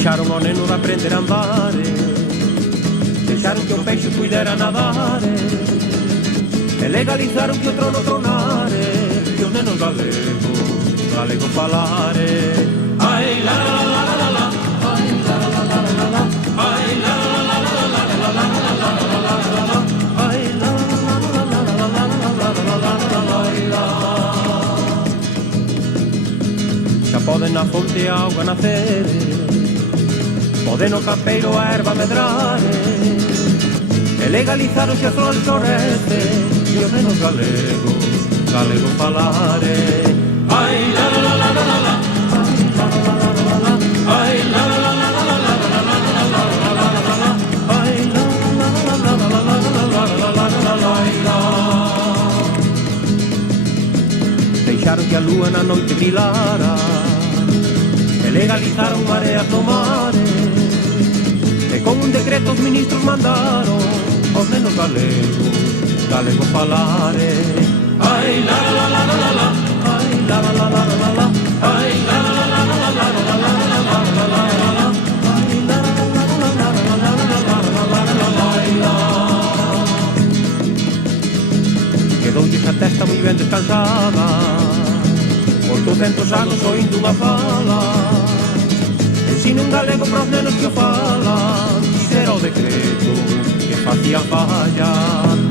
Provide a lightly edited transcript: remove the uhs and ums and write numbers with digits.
Deixaron o neno de aprender a andar, deixaron que o peixe puidera nadar, e legalizaron que o trono tronare, que os nenos galego falare. Ai la la la la la la, ai la la la la la la, ai la la la la la la la la la la, ai la la la la la la la la la la. Xa poden na fonte a auga nacer, poden no campeiro a erva medrar, e legalizaron xa flores torrente, e os nenos galego falare. Ai la la la la la la, ai la la la la la la, ai la la la la la la la la la. Deixaron que a lúa na noite brilara, e legalizaron mareas no mare, e con un decreto os ministros mandaron aos nenos galego falare. Ai la la la la la la, ai la la la la la la, ai la la la la la la la la la la, ai la la la la la la la. Quedoulle esa testa moi ben descansada, por 200 anos oíndo unha fala, ensino un galego para os nenos que o falan, quixera o decreto que facía fallar.